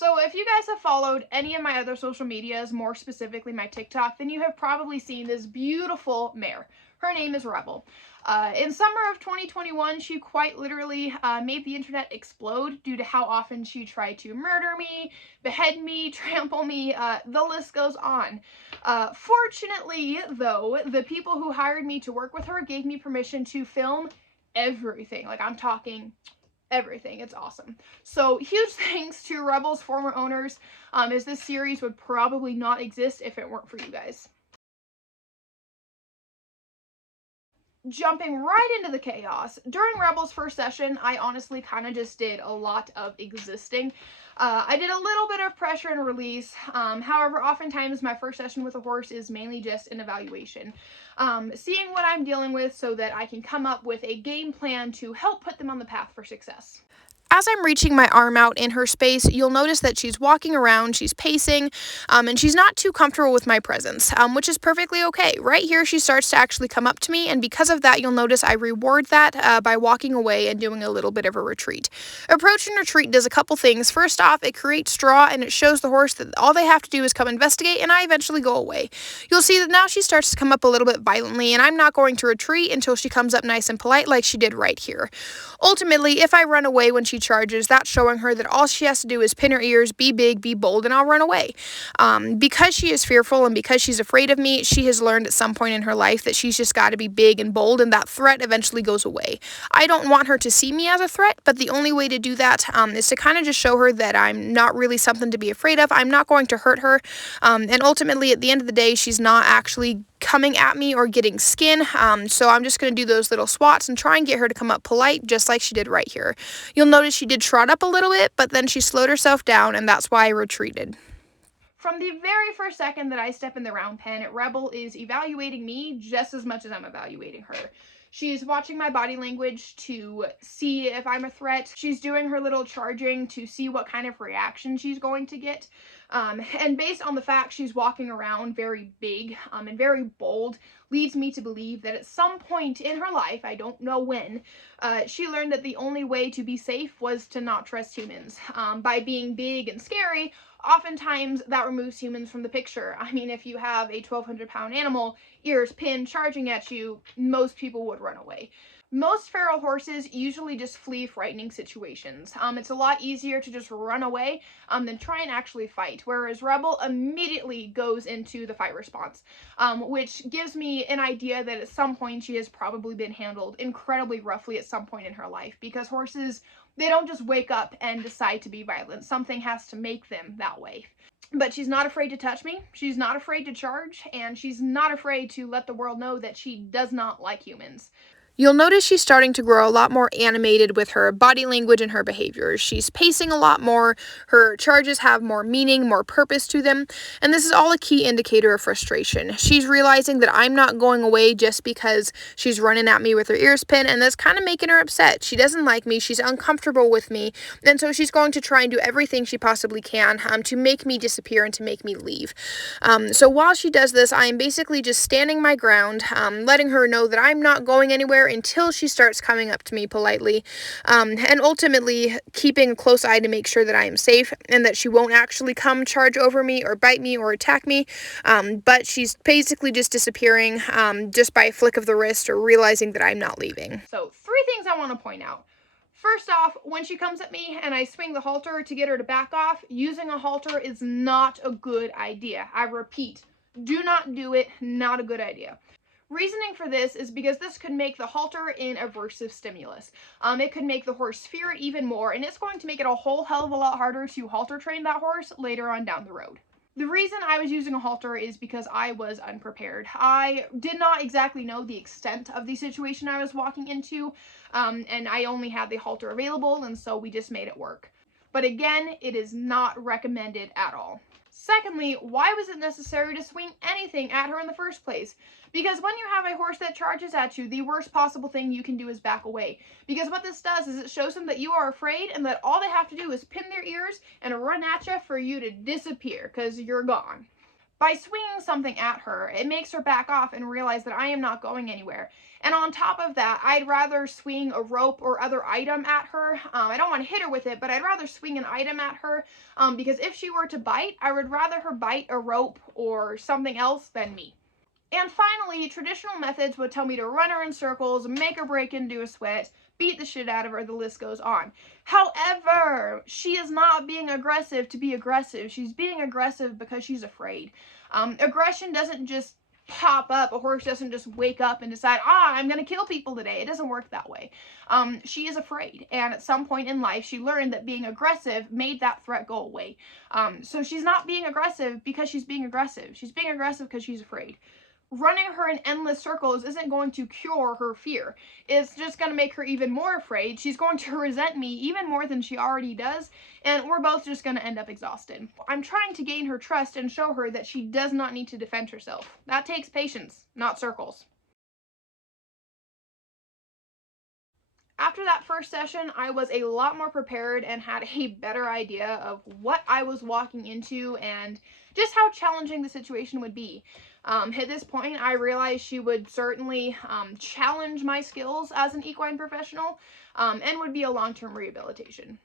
So if you guys have followed any of my other social medias, more specifically my TikTok, then you have probably seen this beautiful mare. Her name is Rebel. In summer of 2021, she quite literally made the internet explode due to how often she tried to murder me, behead me, trample me, the list goes on. Fortunately, though, the people who hired me to work with her gave me permission to film everything. Like, I'm talking everything. It's awesome. So huge thanks to Rebel's former owners, as this series would probably not exist if it weren't for you guys. Jumping right into the chaos. During Rebel's first session, I honestly kind of just did a lot of existing. I did a little bit of pressure and release. However, oftentimes my first session with a horse is mainly just an evaluation. Seeing what I'm dealing with so that I can come up with a game plan to help put them on the path for success. As I'm reaching my arm out in her space, you'll notice that she's walking around, she's pacing, and she's not too comfortable with my presence, which is perfectly okay. Right here, she starts to actually come up to me, and because of that, you'll notice I reward that by walking away and doing a little bit of a retreat. Approach and retreat does a couple things. First off, it creates draw, and it shows the horse that all they have to do is come investigate, and I eventually go away. You'll see that now she starts to come up a little bit violently, and I'm not going to retreat until she comes up nice and polite like she did right here. Ultimately, if I run away when she charges, that's showing her that all she has to do is pin her ears, be big, be bold, and I'll run away. Because she is fearful and because she's afraid of me, she has learned at some point in her life that she's just got to be big and bold, and that threat eventually goes away. I don't want her to see me as a threat, but the only way to do that is to kind of just show her that I'm not really something to be afraid of. I'm not going to hurt her, and ultimately, at the end of the day, she's not actually coming at me or getting skin, so I'm just going to do those little swats and try and get her to come up polite, just like she did right here. You'll notice she did trot up a little bit, but then she slowed herself down, and that's why I retreated. From the very first second that I step in the round pen, Rebel is evaluating me just as much as I'm evaluating her. She's watching my body language to see if I'm a threat. She's doing her little charging to see what kind of reaction she's going to get. And based on the fact she's walking around very big and very bold, leads me to believe that at some point in her life, I don't know when, she learned that the only way to be safe was to not trust humans. By being big and scary, oftentimes that removes humans from the picture. I mean, if you have a 1,200-pound animal, ears pinned, charging at you, most people would run away. Most feral horses usually just flee frightening situations. It's a lot easier to just run away than try and actually fight, whereas Rebel immediately goes into the fight response, which gives me an idea that at some point she has probably been handled incredibly roughly at some point in her life, because horses, they don't just wake up and decide to be violent. Something has to make them that way. But she's not afraid to touch me, she's not afraid to charge, and she's not afraid to let the world know that she does not like humans. You'll notice she's starting to grow a lot more animated with her body language and her behaviors. She's pacing a lot more, her charges have more meaning, more purpose to them, and this is all a key indicator of frustration. She's realizing that I'm not going away just because she's running at me with her ears pinned, and that's kind of making her upset. She doesn't like me, she's uncomfortable with me, and so she's going to try and do everything she possibly can to make me disappear and to make me leave. So while she does this, I am basically just standing my ground, letting her know that I'm not going anywhere until she starts coming up to me politely, and ultimately keeping a close eye to make sure that I am safe and that she won't actually come charge over me or bite me or attack me, but she's basically just disappearing just by a flick of the wrist or realizing that I'm not leaving. So 3 things I want to point out. First off, when she comes at me and I swing the halter to get her to back off, using a halter is not a good idea. I repeat, do not do it, not a good idea. Reasoning for this is because this could make the halter an aversive stimulus. It could make the horse fear it even more, and it's going to make it a whole hell of a lot harder to halter train that horse later on down the road. The reason I was using a halter is because I was unprepared. I did not exactly know the extent of the situation I was walking into, and I only had the halter available, and so we just made it work. But again, it is not recommended at all. Secondly, why was it necessary to swing anything at her in the first place? Because when you have a horse that charges at you, the worst possible thing you can do is back away. Because what this does is it shows them that you are afraid and that all they have to do is pin their ears and run at you for you to disappear, because you're gone. By swinging something at her, it makes her back off and realize that I am not going anywhere. And on top of that, I'd rather swing a rope or other item at her. I don't want to hit her with it, but I'd rather swing an item at her because if she were to bite, I would rather her bite a rope or something else than me. And finally, traditional methods would tell me to run her in circles, make her break into a sweat, beat the shit out of her, the list goes on. However, she is not being aggressive to be aggressive. She's being aggressive because she's afraid. Aggression doesn't just pop up. A horse doesn't just wake up and decide, I'm going to kill people today. It doesn't work that way. She is afraid. And at some point in life, she learned that being aggressive made that threat go away. So she's not being aggressive because she's being aggressive. She's being aggressive because she's afraid. Running her in endless circles isn't going to cure her fear. It's just going to make her even more afraid. She's going to resent me even more than she already does, and we're both just going to end up exhausted. I'm trying to gain her trust and show her that she does not need to defend herself. That takes patience, not circles. After that first session, I was a lot more prepared and had a better idea of what I was walking into and just how challenging the situation would be. At this point, I realized she would certainly challenge my skills as an equine professional and would be a long-term rehabilitation.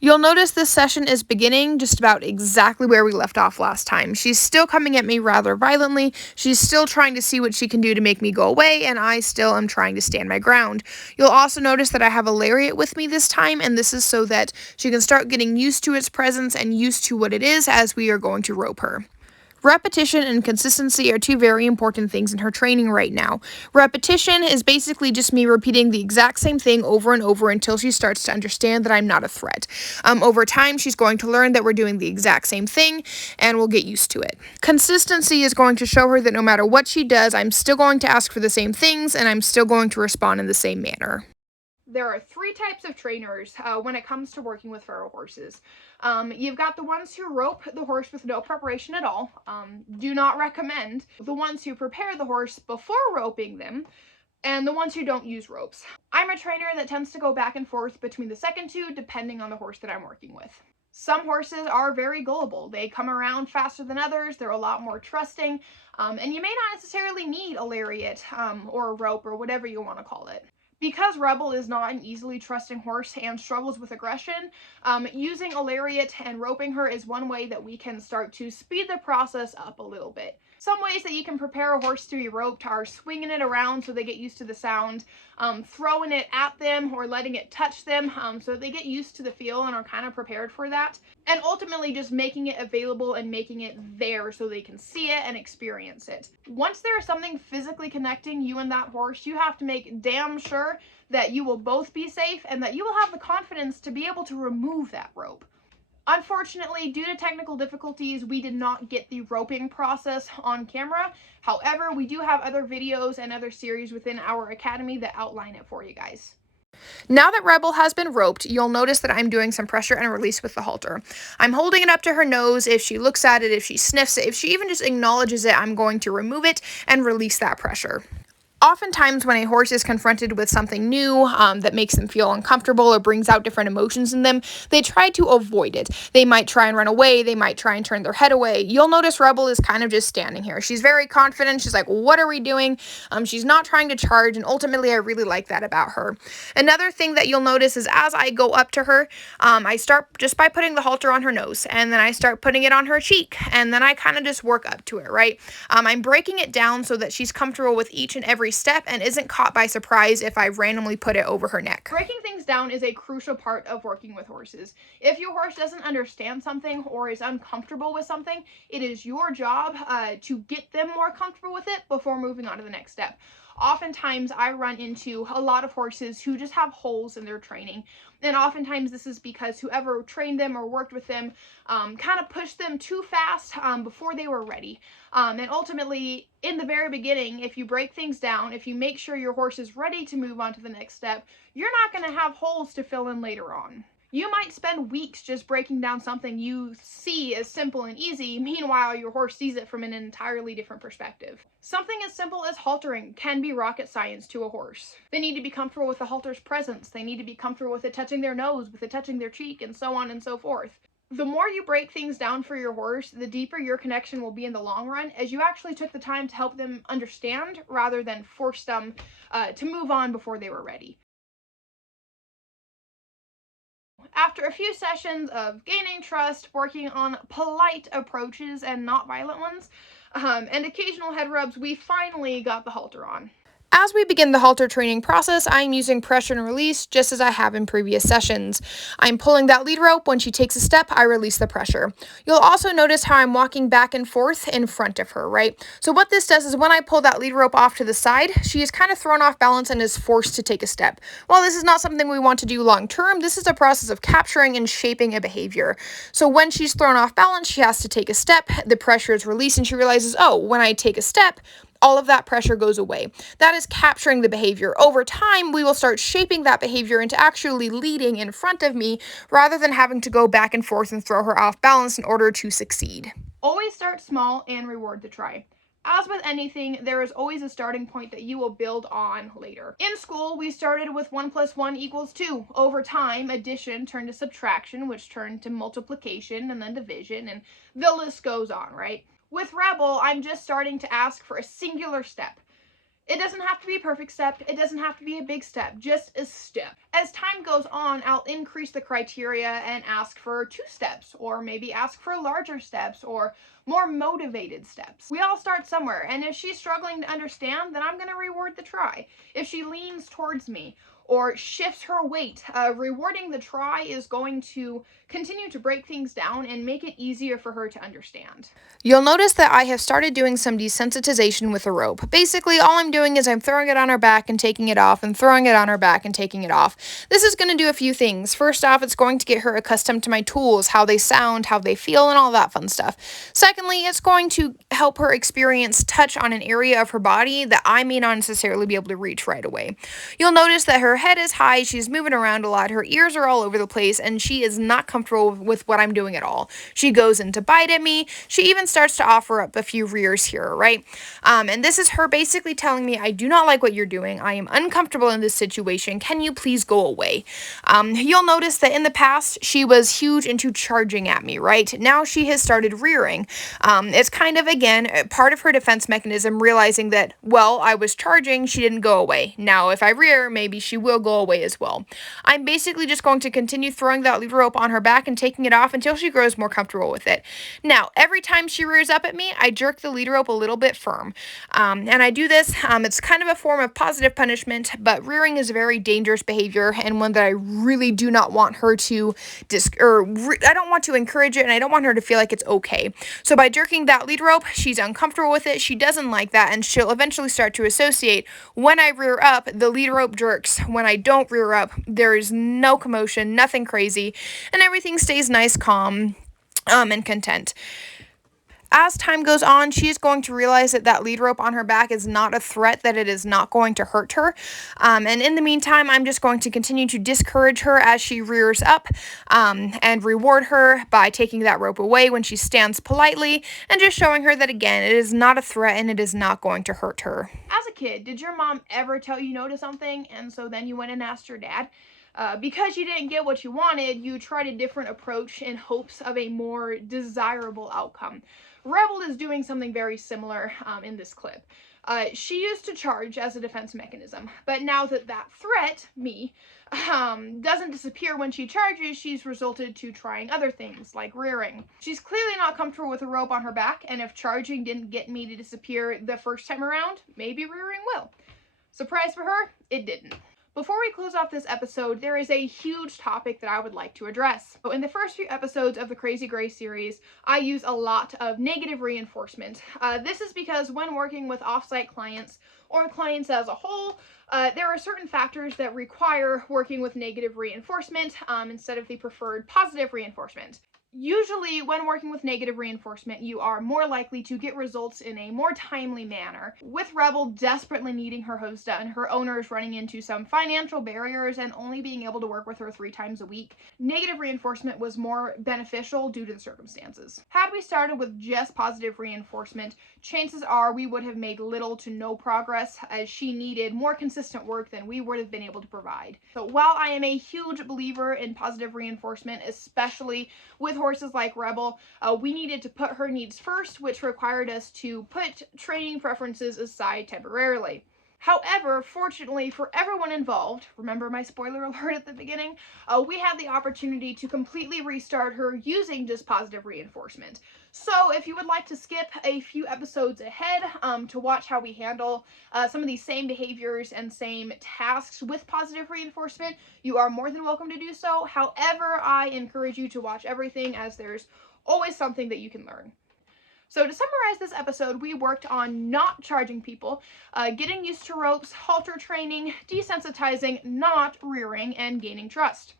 You'll notice this session is beginning just about exactly where we left off last time. She's still coming at me rather violently. She's still trying to see what she can do to make me go away, and I still am trying to stand my ground. You'll also notice that I have a lariat with me this time, and this is so that she can start getting used to its presence and used to what it is as we are going to rope her. Repetition and consistency are two very important things in her training right now. Repetition is basically just me repeating the exact same thing over and over until she starts to understand that I'm not a threat. Over time, she's going to learn that we're doing the exact same thing, and we'll get used to it. Consistency is going to show her that no matter what she does, I'm still going to ask for the same things, and I'm still going to respond in the same manner. There are three types of trainers when it comes to working with feral horses. You've got the ones who rope the horse with no preparation at all. Do not recommend. The ones who prepare the horse before roping them, and the ones who don't use ropes. I'm a trainer that tends to go back and forth between the second two depending on the horse that I'm working with. Some horses are very gullible. They come around faster than others. They're a lot more trusting. And you may not necessarily need a lariat or a rope or whatever you want to call it. Because Rebel is not an easily trusting horse and struggles with aggression, using a lariat and roping her is one way that we can start to speed the process up a little bit. Some ways that you can prepare a horse to be roped are swinging it around so they get used to the sound, throwing it at them or letting it touch them so they get used to the feel and are kind of prepared for that, and ultimately just making it available and making it there so they can see it and experience it. Once there is something physically connecting you and that horse, you have to make damn sure that you will both be safe and that you will have the confidence to be able to remove that rope. Unfortunately, due to technical difficulties, we did not get the roping process on camera. However, we do have other videos and other series within our academy that outline it for you guys. Now that Rebel has been roped, you'll notice that I'm doing some pressure and release with the halter. I'm holding it up to her nose. If she looks at it, if she sniffs it, if she even just acknowledges it, I'm going to remove it and release that pressure. Oftentimes when a horse is confronted with something new that makes them feel uncomfortable or brings out different emotions in them, they try to avoid it. They might try and run away. They might try and turn their head away. You'll notice Rebel is kind of just standing here. She's very confident. She's like, what are we doing? She's not trying to charge, and ultimately I really like that about her. Another thing that you'll notice is as I go up to her, I start just by putting the halter on her nose, and then I start putting it on her cheek, and then I kind of just work up to it, right? I'm breaking it down so that she's comfortable with each and every step and isn't caught by surprise if I randomly put it over her neck. Breaking things down is a crucial part of working with horses. If your horse doesn't understand something or is uncomfortable with something, it is your job to get them more comfortable with it before moving on to the next step. Oftentimes I run into a lot of horses who just have holes in their training, and oftentimes this is because whoever trained them or worked with them kind of pushed them too fast before they were ready. And ultimately, in the very beginning, if you break things down, if you make sure your horse is ready to move on to the next step, you're not going to have holes to fill in later on. You might spend weeks just breaking down something you see as simple and easy, meanwhile your horse sees it from an entirely different perspective. Something as simple as haltering can be rocket science to a horse. They need to be comfortable with the halter's presence, they need to be comfortable with it touching their nose, with it touching their cheek, and so on and so forth. The more you break things down for your horse, the deeper your connection will be in the long run, as you actually took the time to help them understand rather than force them to move on before they were ready. After a few sessions of gaining trust, working on polite approaches and not violent ones, and occasional head rubs, we finally got the halter on. As we begin the halter training process, I am using pressure and release just as I have in previous sessions. I'm pulling that lead rope. When she takes a step, I release the pressure. You'll also notice how I'm walking back and forth in front of her, right? So what this does is when I pull that lead rope off to the side, she is kind of thrown off balance and is forced to take a step. While this is not something we want to do long term, this is a process of capturing and shaping a behavior. So when she's thrown off balance, she has to take a step, the pressure is released, and she realizes, oh, when I take a step, all of that pressure goes away. That is capturing the behavior. Over time, we will start shaping that behavior into actually leading in front of me rather than having to go back and forth and throw her off balance in order to succeed. Always start small and reward the try. As with anything, there is always a starting point that you will build on later. In school, we started with 1 + 1 = 2. Over time, addition turned to subtraction, which turned to multiplication and then division, and the list goes on, right? With Rebel, I'm just starting to ask for a singular step. It doesn't have to be a perfect step. It doesn't have to be a big step, just a step. As time goes on, I'll increase the criteria and ask for 2 steps, or maybe ask for larger steps, or more motivated steps. We all start somewhere, and if she's struggling to understand, then I'm going to reward the try. If she leans towards me or shifts her weight, rewarding the try is going to continue to break things down and make it easier for her to understand. You'll notice that I have started doing some desensitization with the rope. Basically, all I'm doing is I'm throwing it on her back and taking it off, and throwing it on her back and taking it off. This is going to do a few things. First off, it's going to get her accustomed to my tools, how they sound, how they feel, and all that fun stuff. Secondly, it's going to help her experience touch on an area of her body that I may not necessarily be able to reach right away. You'll notice that her head is high, she's moving around a lot, her ears are all over the place, and she is not comfortable with what I'm doing at all. She goes in to bite at me. She even starts to offer up a few rears here, right? And this is her basically telling me, I do not like what you're doing. I am uncomfortable in this situation. Can you please go away? You'll notice that in the past, she was huge into charging at me, right? Now she has started rearing. It's kind of, again, part of her defense mechanism, realizing that, well, I was charging, she didn't go away. Now, if I rear, maybe she will go away as well. I'm basically just going to continue throwing that lead rope on her back and taking it off until she grows more comfortable with it. Now, every time she rears up at me, I jerk the lead rope a little bit firm. And I do this, it's kind of a form of positive punishment, but rearing is a very dangerous behavior and one that I really do not want her to, I don't want to encourage it, and I don't want her to feel like it's okay. So by jerking that lead rope, she's uncomfortable with it, she doesn't like that, and she'll eventually start to associate when I rear up, the lead rope jerks. When I don't rear up, there is no commotion, nothing crazy, and everything stays nice, calm, and content. As time goes on, she is going to realize that that lead rope on her back is not a threat, that it is not going to hurt her. And in the meantime, I'm just going to continue to discourage her as she rears up, and reward her by taking that rope away when she stands politely and just showing her that, again, it is not a threat and it is not going to hurt her. As a kid, did your mom ever tell you no to something, and so then you went and asked your dad? Because you didn't get what you wanted, you tried a different approach in hopes of a more desirable outcome. Rebel is doing something very similar in this clip. She used to charge as a defense mechanism, but now that that threat, me, doesn't disappear when she charges, she's resulted to trying other things, like rearing. She's clearly not comfortable with a rope on her back, and if charging didn't get me to disappear the first time around, maybe rearing will. Surprise for her, it didn't. Before we close off this episode, there is a huge topic that I would like to address. So in the first few episodes of the Crazy Gray series, I use a lot of negative reinforcement. This is because when working with offsite clients, or clients as a whole, there are certain factors that require working with negative reinforcement instead of the preferred positive reinforcement. Usually, when working with negative reinforcement, you are more likely to get results in a more timely manner. With Rebel desperately needing her hose done, her owners running into some financial barriers, and only being able to work with her 3 times a week, negative reinforcement was more beneficial due to the circumstances. Had we started with just positive reinforcement, chances are we would have made little to no progress, as she needed more consistent work than we would have been able to provide. So while I am a huge believer in positive reinforcement, especially with horses like Rebel, we needed to put her needs first, which required us to put training preferences aside temporarily. However, fortunately for everyone involved, remember my spoiler alert at the beginning, we had the opportunity to completely restart her using just positive reinforcement. So if you would like to skip a few episodes ahead to watch how we handle some of these same behaviors and same tasks with positive reinforcement, you are more than welcome to do so. However, I encourage you to watch everything, as there's always something that you can learn. So to summarize this episode, we worked on not charging people, getting used to ropes, halter training, desensitizing, not rearing, and gaining trust.